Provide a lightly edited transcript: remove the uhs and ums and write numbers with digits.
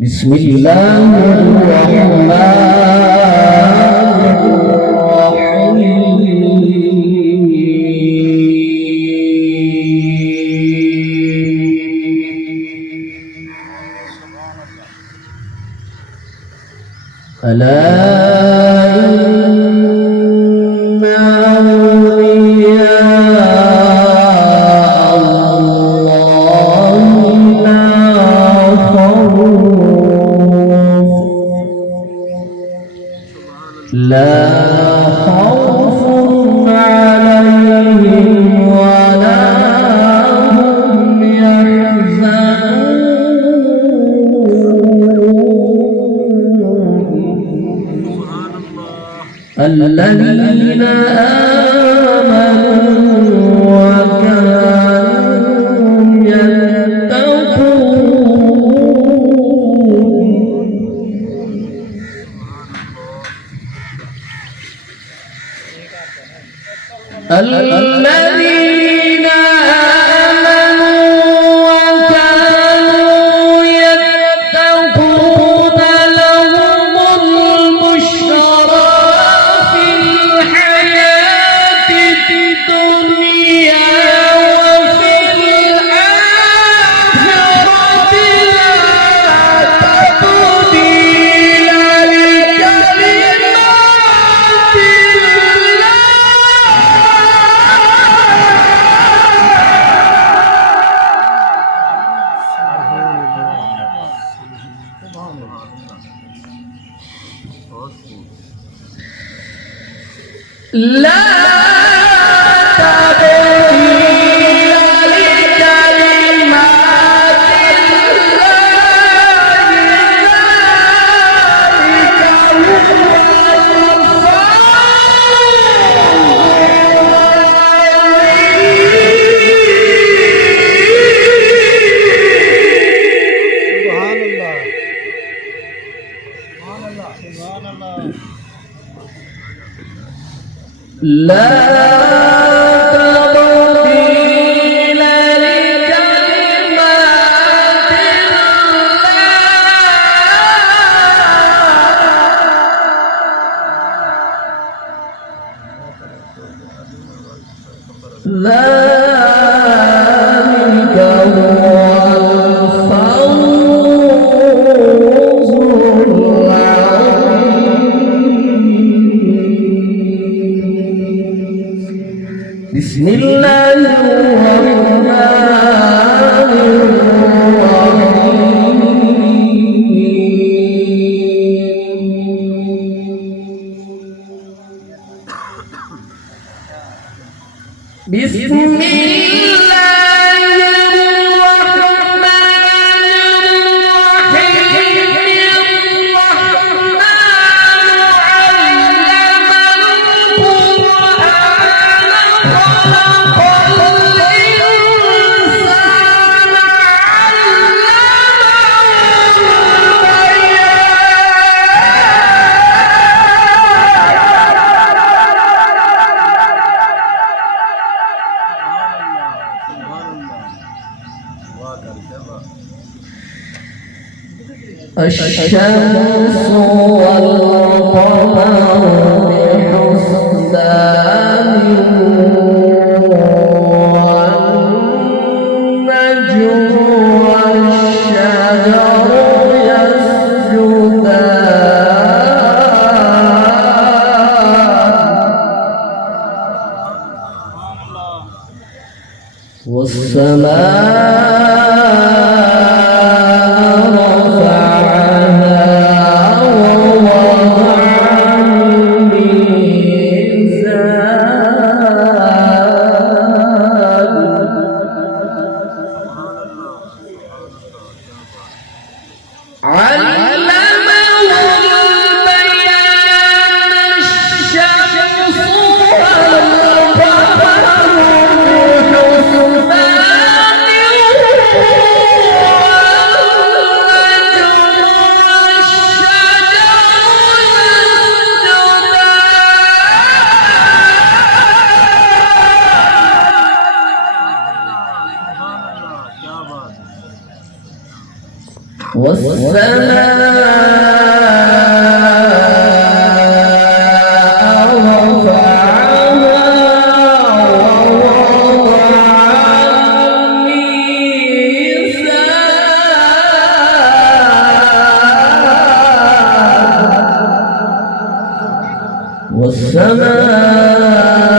بسم الله الرحمن الرحيم ألا لا خوف عليهم ولا هم يحزنون الذين آمنوا وكانوا يتقون الذين آمنوا وكانوا يتقون لهم البشرى في الحياة الدنيا وفي الآخرة لا تبديل لكلمات الله لا تبديل لكلمات لا تبديل لكلمات الله ذلك هو الفوز العظيم بسم الله الرحمن الرحيم بسم الله الرحمن الرحيم الرحمن علم القرآن خلق الإنسان الشمس والقمر بحسبان والنجم والشجر يسجدان والسماء الشمس والقمر بحسبان والسماء رفعها ووضع الميزان والسماء